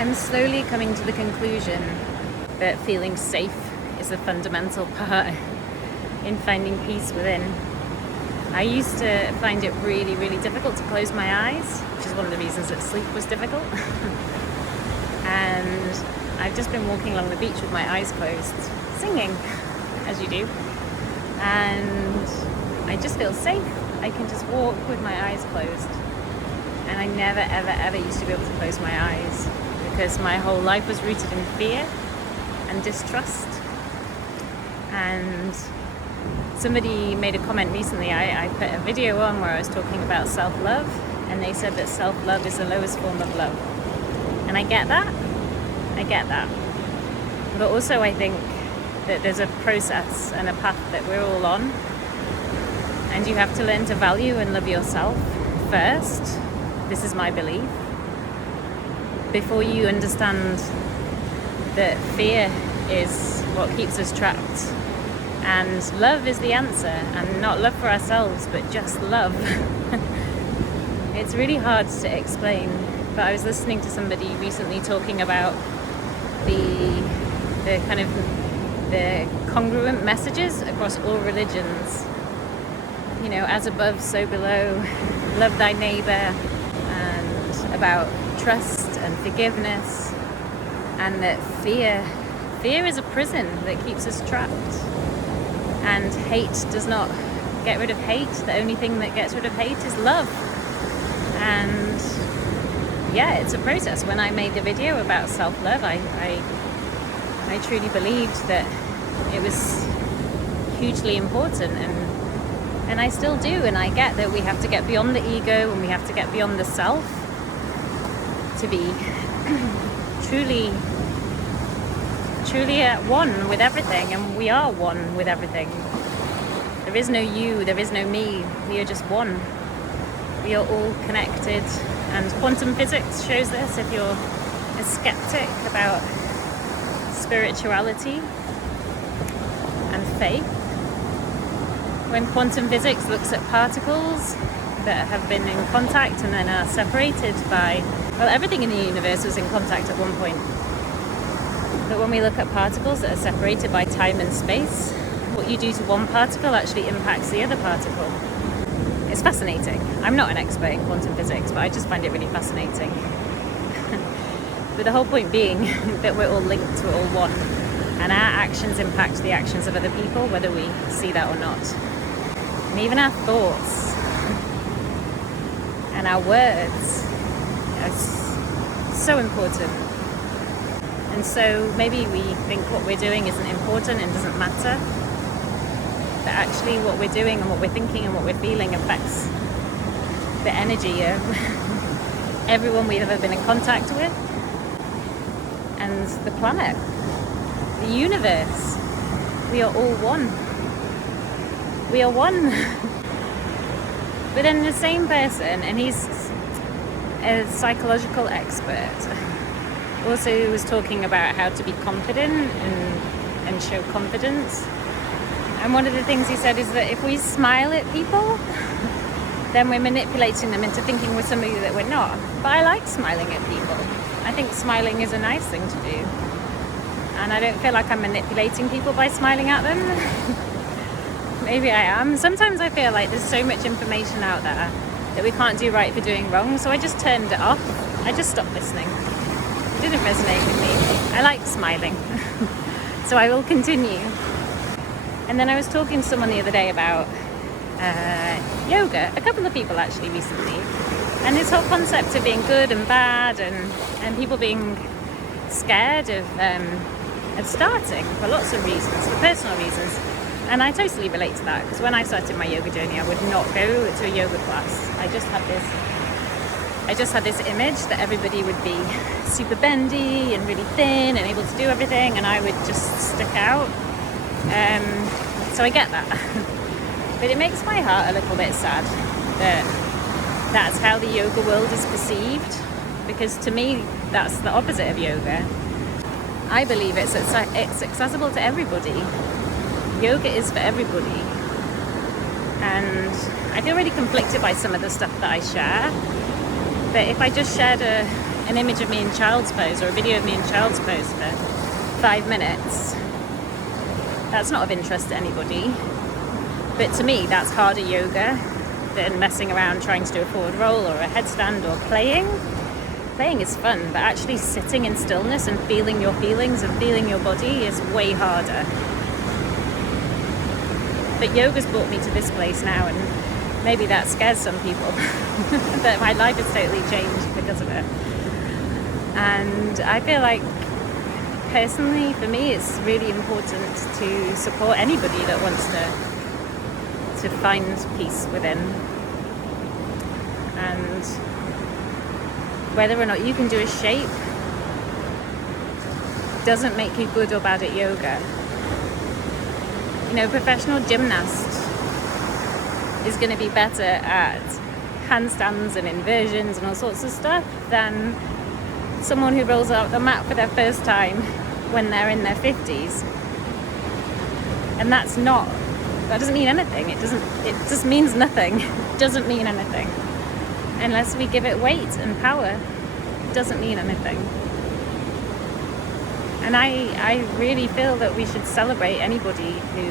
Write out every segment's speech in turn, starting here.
I'm slowly coming to the conclusion that feeling safe is a fundamental part in finding peace within. I used to find it really, really difficult to close my eyes, which is one of the reasons that sleep was difficult. And I've just been walking along the beach with my eyes closed, singing, as you do. And I just feel safe. I can just walk with my eyes closed. And I never, ever, ever used to be able to close my eyes because my whole life was rooted in fear and distrust. And somebody made a comment recently. I put a video on where I was talking about self-love, and they said that self-love is the lowest form of love. And I get that. But also I think that there's a process and a path that we're all on. And you have to learn to value and love yourself first. This is my belief. Before you understand that fear is what keeps us trapped. And love is the answer. And not love for ourselves, but just love. It's really hard to explain. But I was listening to somebody recently talking about the kind of the congruent messages across all religions. You know, as above, so below, love thy neighbor, and about trust and forgiveness, and that fear is a prison that keeps us trapped. And hate does not get rid of hate. The only thing that gets rid of hate is love. And yeah, it's a process. When I made the video about self-love, I truly believed that it was hugely important, and I still do, and I get that we have to get beyond the ego and we have to get beyond the self to be truly at one with everything, and we are one with everything. There is no you, there is no me, we are just one. We are all connected, and quantum physics shows this if you're a skeptic about spirituality and faith. When quantum physics looks at particles that have been in contact and then are separated by, well, everything in the universe was in contact at one point. But when we look at particles that are separated by time and space, what you do to one particle actually impacts the other particle. It's fascinating. I'm not an expert in quantum physics, but I just find it really fascinating. But the whole point being that we're all linked, we're all one. And our actions impact the actions of other people, whether we see that or not. And even our thoughts and our words are so important. And so maybe we think what we're doing isn't important and doesn't matter. But actually what we're doing and what we're thinking and what we're feeling affects the energy of everyone we've ever been in contact with, and the planet, the universe. We are all one. We are one. But then the same person, and he's a psychological expert, also was talking about how to be confident and show confidence. And one of the things he said is that if we smile at people, then we're manipulating them into thinking we're somebody that we're not. But I like smiling at people. I think smiling is a nice thing to do. And I don't feel like I'm manipulating people by smiling at them. Maybe I am. Sometimes I feel like there's so much information out there that we can't do right for doing wrong. So I just turned it off. I just stopped listening. It didn't resonate with me. I like smiling. So I will continue. And then I was talking to someone the other day about yoga, a couple of people actually recently, and this whole concept of being good and bad, and people being scared of starting for lots of reasons, for personal reasons. And I totally relate to that, because when I started my yoga journey, I would not go to a yoga class. I just had this image that everybody would be super bendy and really thin and able to do everything, and I would just stick out. So I get that. But it makes my heart a little bit sad that that's how the yoga world is perceived, because to me that's the opposite of yoga. I believe it's accessible to everybody. Yoga is for everybody. And I feel really conflicted by some of the stuff that I share. But if I just shared a an image of me in child's pose or a video of me in child's pose for 5 minutes, that's not of interest to anybody. But to me, that's harder yoga than messing around trying to do a forward roll or a headstand or playing. Playing is fun, but actually sitting in stillness and feeling your feelings and feeling your body is way harder. But yoga's brought me to this place now, and maybe that scares some people that my life has totally changed because of it. And I feel like personally for me it's really important to support anybody that wants to find peace within. And whether or not you can do a shape doesn't make you good or bad at yoga. You know, a professional gymnast is going to be better at handstands and inversions and all sorts of stuff than someone who rolls out the mat for their first time when they're in their 50s. And that doesn't mean anything. It just means nothing. It doesn't mean anything. Unless we give it weight and power, it doesn't mean anything. And I really feel that we should celebrate anybody who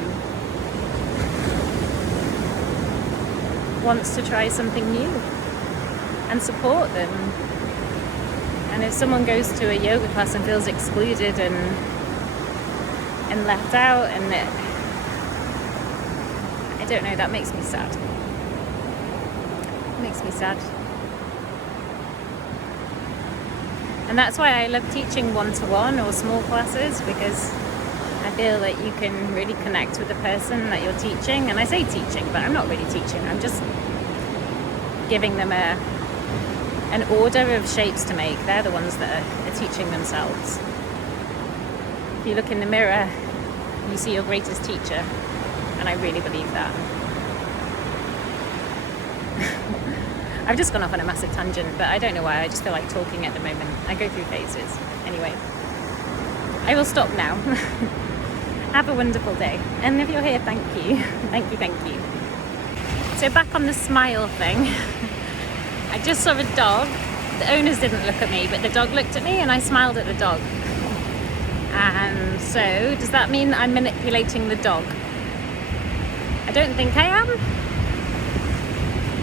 wants to try something new and support them. And if someone goes to a yoga class and feels excluded and left out, and I don't know, that makes me sad. It makes me sad. And that's why I love teaching one-to-one or small classes, because I feel that you can really connect with the person that you're teaching. And I say teaching, but I'm not really teaching. I'm just giving them an order of shapes to make. They're the ones that are teaching themselves. If you look in the mirror, you see your greatest teacher. And I really believe that. I've just gone off on a massive tangent, but I don't know why. I just feel like talking at the moment. I go through phases. Anyway, I will stop now. Have a wonderful day. And if you're here, thank you. Thank you, thank you. So back on the smile thing. I just saw a dog. The owners didn't look at me, but the dog looked at me and I smiled at the dog. And so, does that mean I'm manipulating the dog? I don't think I am.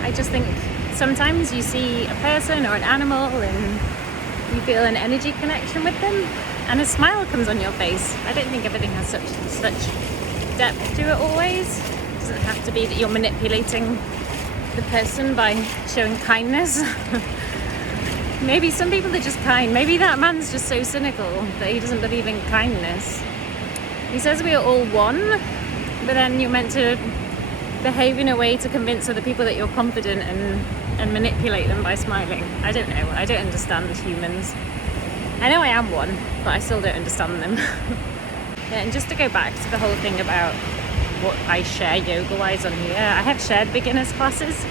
I just think sometimes you see a person or an animal and you feel an energy connection with them and a smile comes on your face. I don't think everything has such depth to it always. It doesn't have to be that you're manipulating the person by showing kindness. Maybe some people are just kind. Maybe that man's just so cynical that he doesn't believe in kindness. He says we are all one, but then you're meant to behave in a way to convince other people that you're confident and manipulate them by smiling. I don't know. I don't understand humans. I know I am one, but I still don't understand them. Yeah, and just to go back to the whole thing about what I share yoga-wise on here, I have shared beginners classes.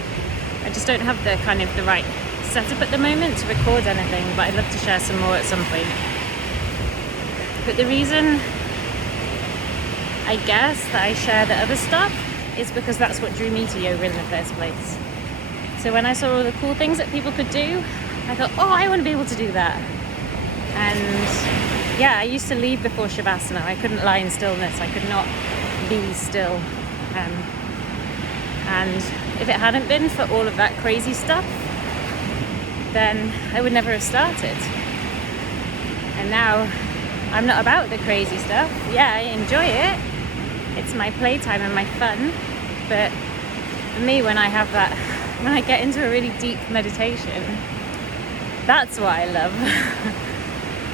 I just don't have the right setup at the moment to record anything, but I'd love to share some more at some point. But the reason I guess that I share the other stuff is because that's what drew me to yoga in the first place. So when I saw all the cool things that people could do, I thought, oh, I want to be able to do that. And yeah, I used to leave before Shavasana. I couldn't lie in stillness. I could not be still. And if it hadn't been for all of that crazy stuff, then I would never have started. And now I'm not about the crazy stuff. Yeah, I enjoy it. It's my playtime and my fun. But for me, when I get into a really deep meditation, that's what I love.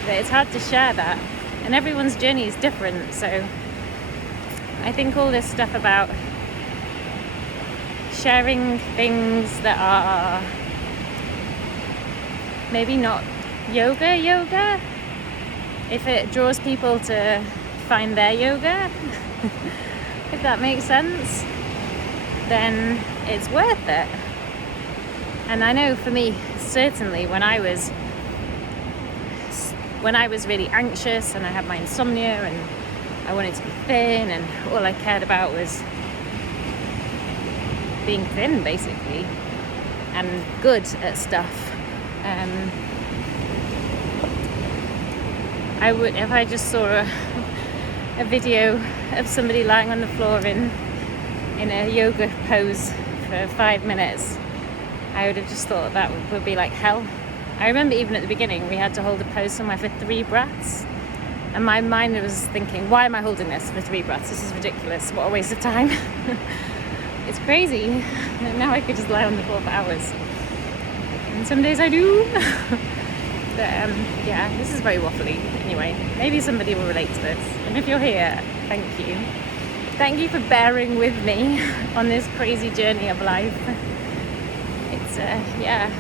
But it's hard to share that. And everyone's journey is different. So I think all this stuff about sharing things that are maybe not yoga, if it draws people to find their yoga, if that makes sense, then it's worth it. And I know for me, certainly when I was really anxious and I had my insomnia and I wanted to be thin and all I cared about was being thin basically and good at stuff, I would, if I just saw a video of somebody lying on the floor in a yoga pose for 5 minutes, I would have just thought that would be like hell. I remember even at the beginning we had to hold a pose somewhere for 3 breaths, and my mind was thinking, why am I holding this for 3 breaths? This is ridiculous, what a waste of time. It's crazy. And now I could just lie on the floor for hours, and some days I do. But yeah, this is very waffly. Anyway, maybe somebody will relate to this, and if you're here, thank you. Thank you for bearing with me on this crazy journey of life. It's yeah,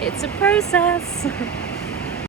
it's a process.